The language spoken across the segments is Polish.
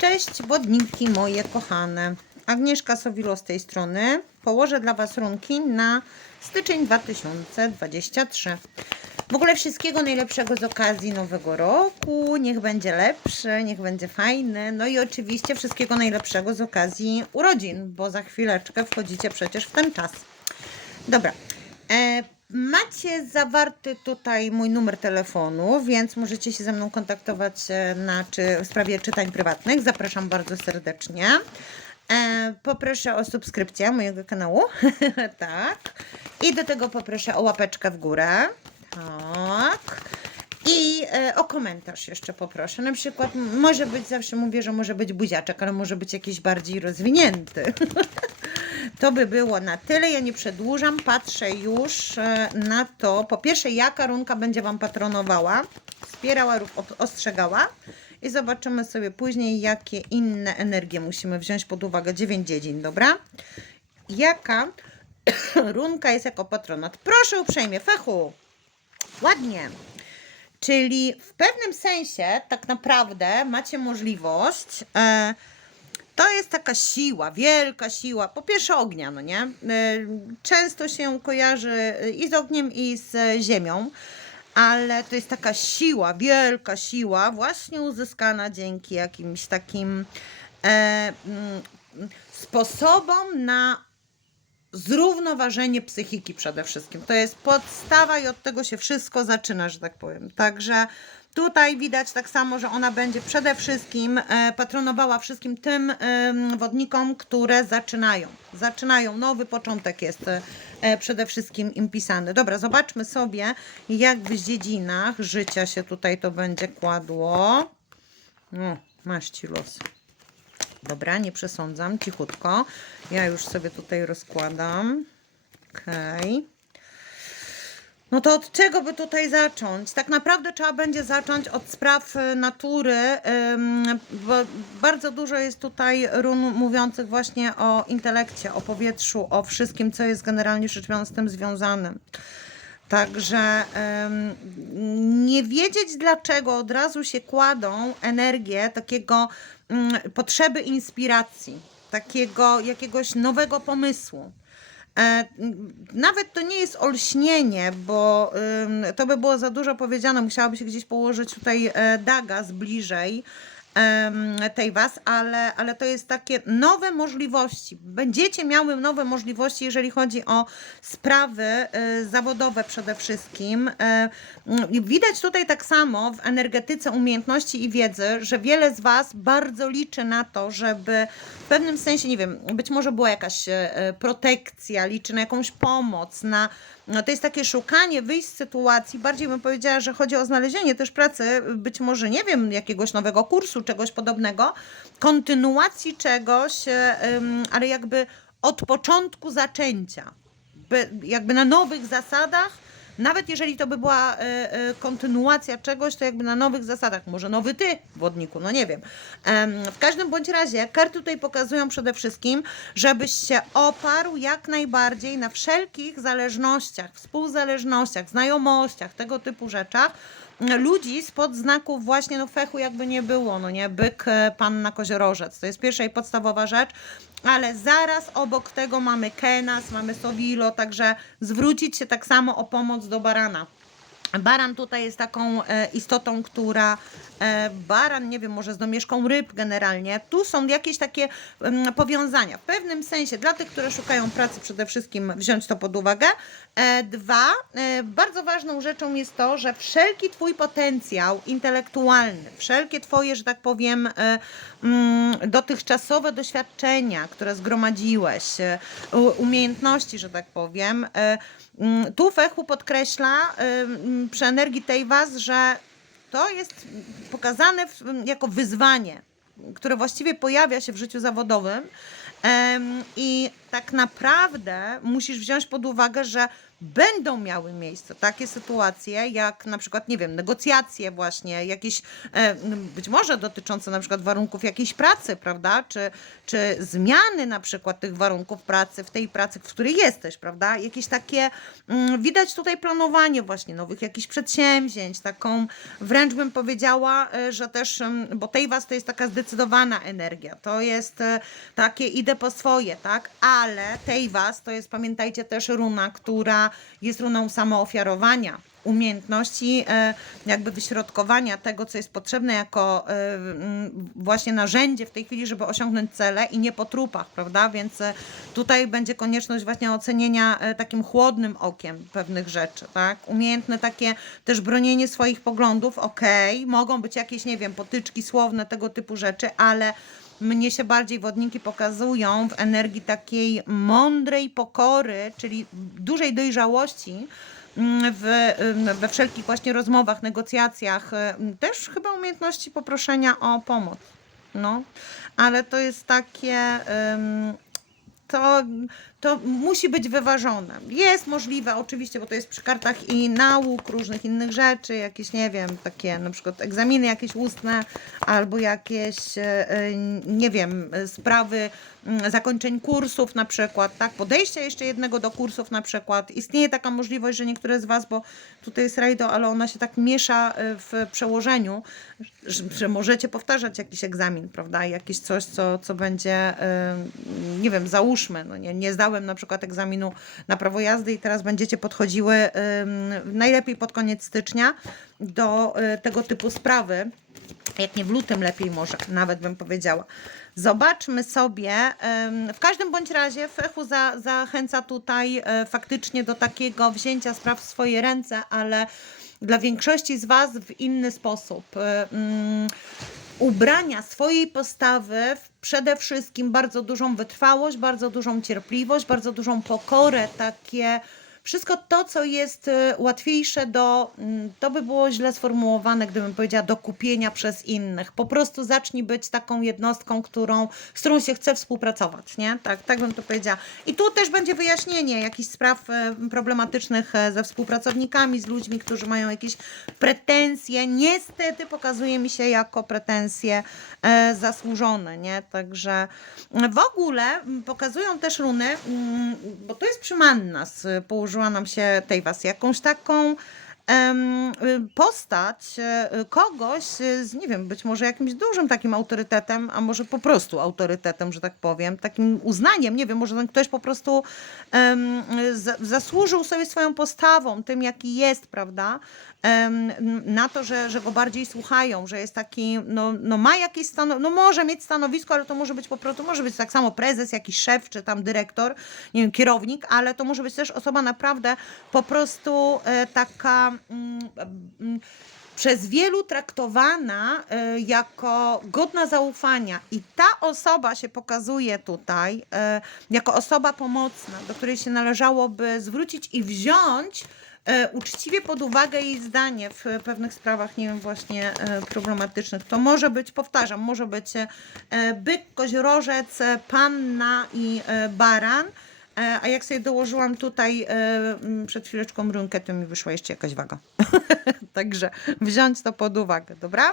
Cześć wodniki moje kochane. Agnieszka Sowilo z tej strony. Położę dla Was runki na styczeń 2023. W ogóle wszystkiego najlepszego z okazji Nowego Roku. Niech będzie lepszy, niech będzie fajny. No i oczywiście wszystkiego najlepszego z okazji urodzin, bo za chwileczkę wchodzicie przecież w ten czas. Dobra. E, macie zawarty tutaj mój numer telefonu, więc możecie się ze mną kontaktować e, na, czy, w sprawie czytań prywatnych. Zapraszam bardzo serdecznie. E, poproszę o subskrypcję mojego kanału. tak. I do tego poproszę o łapeczkę w górę. Tak. I e, o komentarz jeszcze poproszę. Na przykład może być, zawsze mówię, że może być buziaczek, ale może być jakiś bardziej rozwinięty. To by było na tyle. Ja nie przedłużam. Patrzę już e, na to. Po pierwsze, jaka runka będzie Wam patronowała, wspierała lub ostrzegała. I zobaczymy sobie później, jakie inne energie musimy wziąć pod uwagę. Dziewięć dziedzin, dobra? Jaka runka jest jako patronat? Proszę uprzejmie, Fechu. Ładnie. Czyli w pewnym sensie tak naprawdę macie możliwość. E, to jest taka siła, wielka siła. Po pierwsze ognia, no nie? E, Często się kojarzy i z ogniem, i z ziemią, ale to jest taka siła, wielka siła, właśnie uzyskana dzięki jakimś takim e, mm, sposobom na zrównoważenie psychiki przede wszystkim. To jest podstawa i od tego się wszystko zaczyna, że tak powiem. Także tutaj widać tak samo, że ona będzie przede wszystkim e, patronowała wszystkim tym em, wodnikom, które zaczynają. Zaczynają, nowy początek jest e, e, przede wszystkim im pisany. Dobra, zobaczmy sobie, jak w dziedzinach życia się tutaj to będzie kładło. No, masz ci los. Dobra, nie przesądzam, cichutko. Ja już sobie tutaj rozkładam. Okej. No to od czego by tutaj zacząć? Tak naprawdę trzeba będzie zacząć od spraw y, natury, bo bardzo dużo jest tutaj run mówiących właśnie o intelekcie, o powietrzu, o wszystkim, co jest generalnie rzecz biorąc z tym związanym. Także nie wiedzieć dlaczego od razu się kładą energię takiego mm, potrzeby inspiracji, takiego jakiegoś nowego pomysłu. E, Nawet to nie jest olśnienie, bo to by było za dużo powiedziane. Musiałaby się gdzieś położyć tutaj e, daga bliżej tej was, ale, ale to jest takie nowe możliwości. Będziecie miały nowe możliwości, jeżeli chodzi o sprawy e, zawodowe przede wszystkim. Mm, i Widać tutaj tak samo w energetyce umiejętności i wiedzy, że wiele z was bardzo liczy na to, żeby w pewnym sensie, nie wiem, być może była jakaś protekcja, liczy na jakąś pomoc, na no to jest takie szukanie wyjść z sytuacji. Bardziej bym powiedziała, że chodzi o znalezienie też pracy, być może, nie wiem, jakiegoś nowego kursu, czegoś podobnego, kontynuacji czegoś, e, ale jakby od początku zaczęcia. By, jakby na nowych zasadach. Nawet jeżeli to by była e, e, kontynuacja czegoś, to jakby na nowych zasadach. Może nowy ty, wodniku, no nie wiem. Em, w każdym bądź razie, karty tutaj pokazują przede wszystkim, żebyś się oparł jak najbardziej na wszelkich zależnościach, współzależnościach, znajomościach, tego typu rzeczach, ludzi spod znaków właśnie, no fechu jakby nie było, no nie, byk, e, panna, koziorożec. To jest pierwsza i podstawowa rzecz, ale zaraz obok tego mamy Kenas, mamy Sowilo, także zwrócić się tak samo o pomoc do barana. Baran tutaj jest taką e, istotą, która e, baran, nie wiem, może z domieszką ryb generalnie. Tu są jakieś takie em, powiązania. W pewnym sensie dla tych, które szukają pracy przede wszystkim wziąć to pod uwagę. E, dwa, bardzo ważną rzeczą jest to, że wszelki twój potencjał intelektualny, wszelkie twoje, że tak powiem, mm, dotychczasowe doświadczenia, które zgromadziłeś, umiejętności, że tak powiem, Mm, Tu Fechu podkreśla przy energii tej was, że to jest pokazane w, jako wyzwanie, które właściwie pojawia się w życiu zawodowym. I tak naprawdę musisz wziąć pod uwagę, że będą miały miejsce takie sytuacje, jak na przykład, nie wiem, negocjacje właśnie, jakieś e, m, być może dotyczące na przykład warunków jakiejś pracy, prawda, czy, czy zmiany na przykład tych warunków pracy w tej pracy, w której jesteś, prawda, jakieś takie, mm, widać tutaj planowanie właśnie nowych jakichś przedsięwzięć, taką wręcz bym powiedziała, e, że też, bo tej was to jest taka zdecydowana energia, to jest e, takie idę po swoje, tak, ale tej was to jest, pamiętajcie, też runa, która jest runą samoofiarowania, umiejętności e, jakby wyśrodkowania tego, co jest potrzebne jako e, właśnie narzędzie w tej chwili, żeby osiągnąć cele i nie po trupach, prawda? Więc e, tutaj będzie konieczność właśnie ocenienia takim chłodnym okiem pewnych rzeczy, tak? Umiejętne takie też bronienie swoich poglądów, okej, mogą być jakieś, nie wiem, potyczki słowne, tego typu rzeczy, ale mnie się bardziej wodniki pokazują w energii takiej mądrej pokory, czyli dużej dojrzałości mm, w, ym, we wszelkich właśnie rozmowach, negocjacjach, ym, też chyba umiejętności poproszenia o pomoc. No, ale to jest takie. To, to musi być wyważone. Jest możliwe, oczywiście, bo to jest przy kartach i nauk, różnych innych rzeczy, jakieś, nie wiem, takie na przykład egzaminy jakieś ustne, albo jakieś, e, e, nie wiem, sprawy mm, zakończeń kursów na przykład, tak, podejścia jeszcze jednego do kursów na przykład. Istnieje taka możliwość, że niektóre z Was, bo tutaj jest Rajdo, ale ona się tak miesza e, w przełożeniu, że, że możecie powtarzać jakiś egzamin, prawda, jakieś coś, co, co będzie, nie wiem, załóżmy, no nie, nie zdałem na przykład egzaminu na prawo jazdy i teraz będziecie podchodziły najlepiej pod koniec stycznia do e, tego typu sprawy, jak nie w lutym lepiej może, nawet bym powiedziała. Zobaczmy sobie, w każdym bądź razie Fechu za, zachęca tutaj e, faktycznie do takiego wzięcia spraw w swoje ręce, ale dla większości z Was w inny sposób. Ubrania swojej postawy przede wszystkim bardzo dużą wytrwałość, bardzo dużą cierpliwość, bardzo dużą pokorę, takie wszystko to, co jest e, łatwiejsze do, mm, to by było źle sformułowane, gdybym powiedziała, do kupienia przez innych. Po prostu zacznij być taką jednostką, którą, z którą się chce współpracować, nie? Tak, tak bym to powiedziała. I tu też będzie wyjaśnienie jakichś spraw e, problematycznych e, ze współpracownikami, z ludźmi, którzy mają jakieś pretensje. Niestety pokazuje mi się jako pretensje e, zasłużone, nie? Także mm, w ogóle mm, pokazują też runy, bo to jest przymanna, z- położyła nam się tej was jakąś taką postać e, kogoś y, z, nie wiem, być może jakimś dużym takim autorytetem, a może po prostu autorytetem, że tak powiem, takim uznaniem, nie wiem, może ten ktoś po prostu zasłużył sobie swoją postawą, tym jaki jest, prawda, na to, że, że go bardziej słuchają, że jest taki, no, no ma jakieś stanowisko, no może mieć stanowisko, ale to może być po prostu, może być tak samo prezes, jakiś szef, czy tam dyrektor, nie wiem, kierownik, ale to może być też osoba naprawdę po prostu e, taka przez wielu traktowana e, jako godna zaufania i ta osoba się pokazuje tutaj e, jako osoba pomocna, do której się należałoby zwrócić i wziąć e, uczciwie pod uwagę jej zdanie w pewnych sprawach, nie wiem, właśnie problematycznych. To może być, powtarzam, może być byk, koźrożec, panna i baran. E, A jak sobie dołożyłam tutaj e, przed chwileczką rynkę, to mi wyszła jeszcze jakaś waga. Także wziąć to pod uwagę, dobra?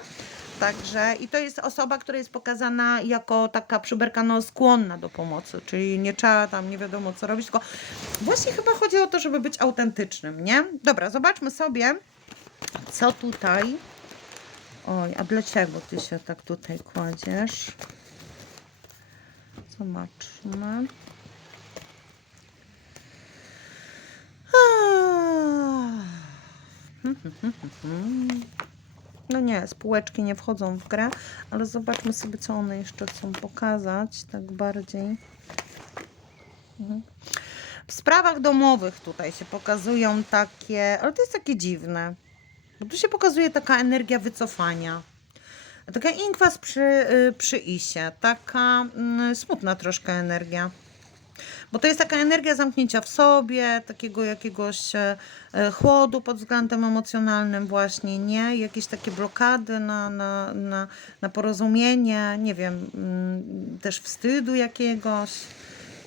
Także i to jest osoba, która jest pokazana jako taka przyberkano skłonna do pomocy, czyli nie trzeba tam nie wiadomo co robić, tylko właśnie chyba chodzi o to, żeby być autentycznym, nie? Dobra, zobaczmy sobie, co tutaj. Oj, a dlaczego ty się tak tutaj kładziesz? Zobaczmy. No nie, spółeczki nie wchodzą w grę, ale zobaczmy sobie, co one jeszcze chcą pokazać, tak bardziej. Mhm. W sprawach domowych tutaj się pokazują takie, ale to jest takie dziwne, bo tu się pokazuje taka energia wycofania. Taka inkwas przy, y, przy isie, taka mm, smutna troszkę energia. Bo to jest taka energia zamknięcia w sobie, takiego jakiegoś e, e, chłodu pod względem emocjonalnym właśnie, nie? Jakieś takie blokady na, na, na, na porozumienie, nie wiem, mm, też wstydu jakiegoś.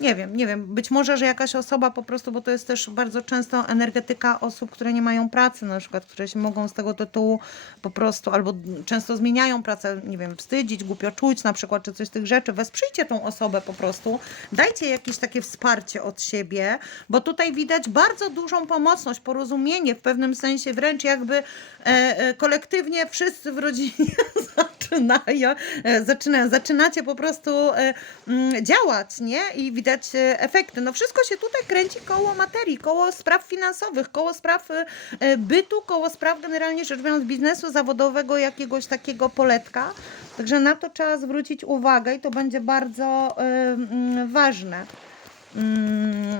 Nie wiem, nie wiem, być może, że jakaś osoba po prostu, bo to jest też bardzo często energetyka osób, które nie mają pracy na przykład, które się mogą z tego tytułu po prostu, albo często zmieniają pracę, nie wiem, wstydzić, głupio czuć na przykład, czy coś z tych rzeczy. Wesprzyjcie tą osobę po prostu, dajcie jakieś takie wsparcie od siebie, bo tutaj widać bardzo dużą pomocność, porozumienie w pewnym sensie, wręcz jakby e, e, kolektywnie wszyscy w rodzinie zaczynają, e, zaczynacie po prostu e, mm, działać, nie? I widać e, efekty. No wszystko się tutaj kręci koło materii, koło spraw finansowych, koło spraw e, e, bytu, koło spraw generalnie rzecz biorąc biznesu zawodowego, jakiegoś takiego poletka. Także na to trzeba zwrócić uwagę i to będzie bardzo mm, ważne. Mm,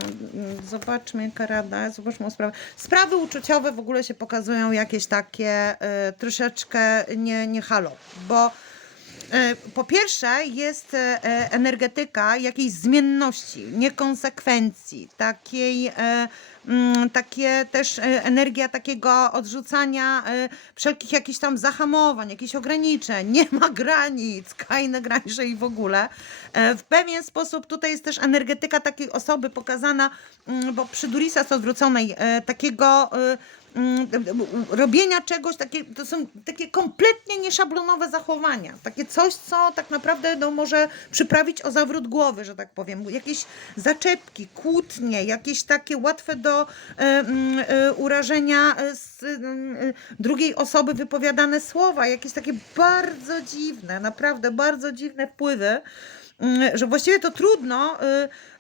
Zobaczmy, jaka rada, zobaczmy o sprawę. Sprawy uczuciowe w ogóle się pokazują jakieś takie e, troszeczkę nie, nie halo, bo po pierwsze jest e, energetyka jakiejś zmienności, niekonsekwencji, takiej, e, mm, takie też e, energia takiego odrzucania e, wszelkich jakichś tam zahamowań, jakichś ograniczeń, nie ma granic, kajne granice i w ogóle. E, W pewien sposób tutaj jest też energetyka takiej osoby pokazana, mm, bo przy Durisas odwróconej, e, takiego e, robienia czegoś, takie, to są takie kompletnie nieszablonowe zachowania. Takie coś, co tak naprawdę no, może przyprawić o zawrót głowy, że tak powiem. Jakieś zaczepki, kłótnie, jakieś takie łatwe do e, mm, urażenia e, z, mm, e, drugiej osoby wypowiadane słowa, jakieś takie bardzo dziwne, naprawdę bardzo dziwne wpływy mm, że właściwie to trudno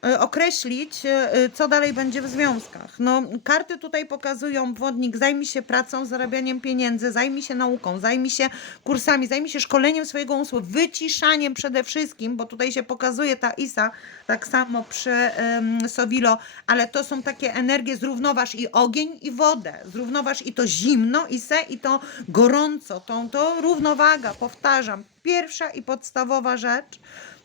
y, y, określić, y, co dalej będzie w związkach. No, karty tutaj pokazują, wodnik, zajmij się pracą, zarabianiem pieniędzy, zajmij się nauką, zajmij się kursami, zajmij się szkoleniem swojego umysłu, wyciszaniem przede wszystkim, bo tutaj się pokazuje ta Isa, tak samo przy ym, Sowilo, ale to są takie energie, zrównoważ i ogień i wodę, zrównoważ i to zimno i se i to gorąco, to, to równowaga, powtarzam, pierwsza i podstawowa rzecz,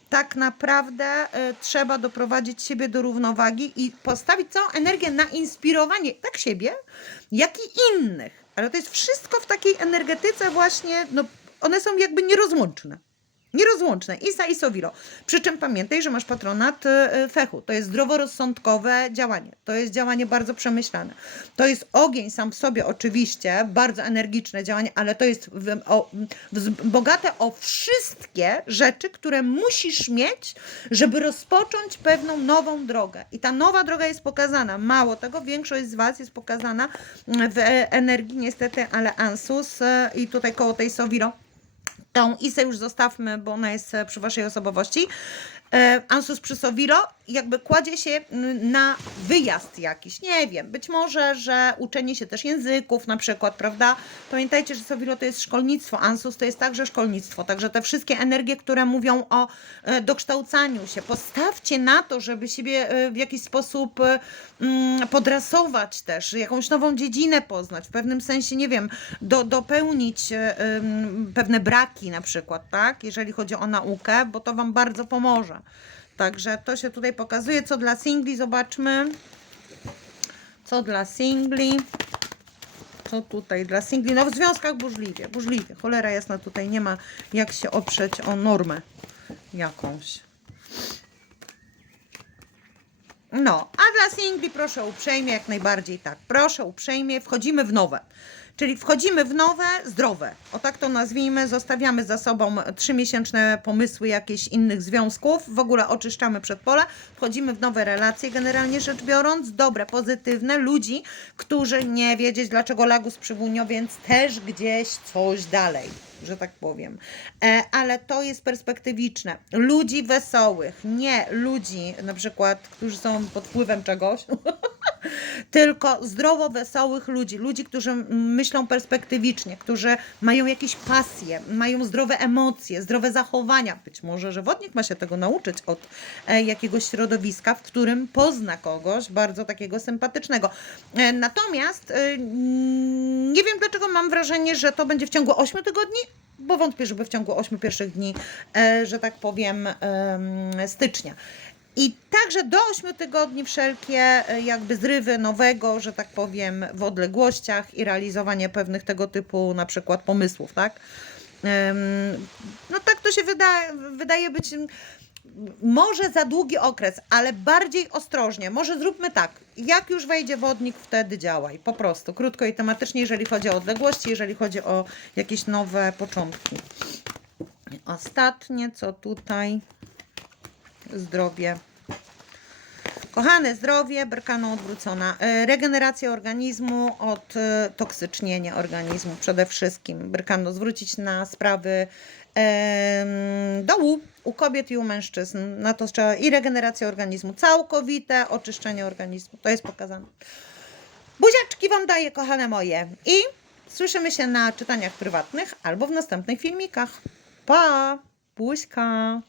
tak naprawdę y, trzeba doprowadzić siebie do równowagi i postawić całą energię na inspirowanie tak siebie, jak i innych. Ale to jest wszystko w takiej energetyce właśnie, no one są jakby nierozłączne. Nierozłączne. Isa i Sowilo. Przy czym pamiętaj, że masz patronat y, y, fechu. To jest zdroworozsądkowe działanie. To jest działanie bardzo przemyślane. To jest ogień sam w sobie oczywiście, bardzo energiczne działanie, ale to jest w, o, w, bogate o wszystkie rzeczy, które musisz mieć, żeby rozpocząć pewną nową drogę. I ta nowa droga jest pokazana. Mało tego, większość z Was jest pokazana w e, energii niestety, ale Ansus y, i tutaj koło tej Sowilo Tą Isę już zostawmy, bo ona jest przy waszej osobowości. E, Ansus przy Sowilo jakby kładzie się na wyjazd jakiś. Nie wiem, być może, że uczenie się też języków na przykład, prawda? Pamiętajcie, że Sowilo to jest szkolnictwo, Ansus to jest także szkolnictwo. Także te wszystkie energie, które mówią o e, dokształcaniu się, postawcie na to, żeby siebie e, w jakiś sposób mm, podrasować też, jakąś nową dziedzinę poznać, w pewnym sensie, nie wiem, do, dopełnić pewne braki na przykład, tak? Jeżeli chodzi o naukę, bo to Wam bardzo pomoże. Także to się tutaj pokazuje. Co dla singli, zobaczmy. Co dla singli. Co tutaj dla singli? No w związkach burzliwie, burzliwie. Cholera jasna, tutaj nie ma jak się oprzeć o normę jakąś. No, a dla singli proszę uprzejmie, jak najbardziej tak. Proszę uprzejmie, wchodzimy w nowe. Czyli wchodzimy w nowe, zdrowe. O tak to nazwijmy, zostawiamy za sobą trzymiesięczne pomysły jakichś innych związków, w ogóle oczyszczamy przedpole, wchodzimy w nowe relacje, generalnie rzecz biorąc, dobre, pozytywne, ludzi, którzy nie wiedzieć dlaczego lagus przywódnio, więc też gdzieś coś dalej, że tak powiem. E, ale to jest perspektywiczne. Ludzi wesołych, nie ludzi na przykład, którzy są pod wpływem czegoś, tylko zdrowo wesołych ludzi, ludzi, którzy myślą perspektywicznie, którzy mają jakieś pasje, mają zdrowe emocje, zdrowe zachowania. Być może, że wodnik ma się tego nauczyć od e, jakiegoś środowiska, w którym pozna kogoś bardzo takiego sympatycznego. E, natomiast e, nie wiem, dlaczego mam wrażenie, że to będzie w ciągu 8 tygodni, bo wątpię, żeby w ciągu 8 pierwszych dni, że tak powiem, em, stycznia. I także do 8 tygodni wszelkie e, jakby zrywy nowego, że tak powiem, w odległościach i realizowanie pewnych tego typu na przykład pomysłów, tak? No tak to się wyda, wydaje być. może za długi okres, ale bardziej ostrożnie. Może zróbmy tak. Jak już wejdzie wodnik, wtedy działaj. Po prostu, krótko i tematycznie, jeżeli chodzi o odległości, jeżeli chodzi o jakieś nowe początki. Ostatnie, co tutaj? Zdrowie. Kochane zdrowie, berkano odwrócona. E, Regeneracja organizmu od e, toksycznienia organizmu przede wszystkim. Berkano zwrócić na sprawy dołu u kobiet i u mężczyzn. Na to trzeba i regeneracja organizmu, całkowite oczyszczenie organizmu. To jest pokazane. Buziaczki Wam daję, kochane moje. I słyszymy się na czytaniach prywatnych albo w następnych filmikach. Pa! Buźka!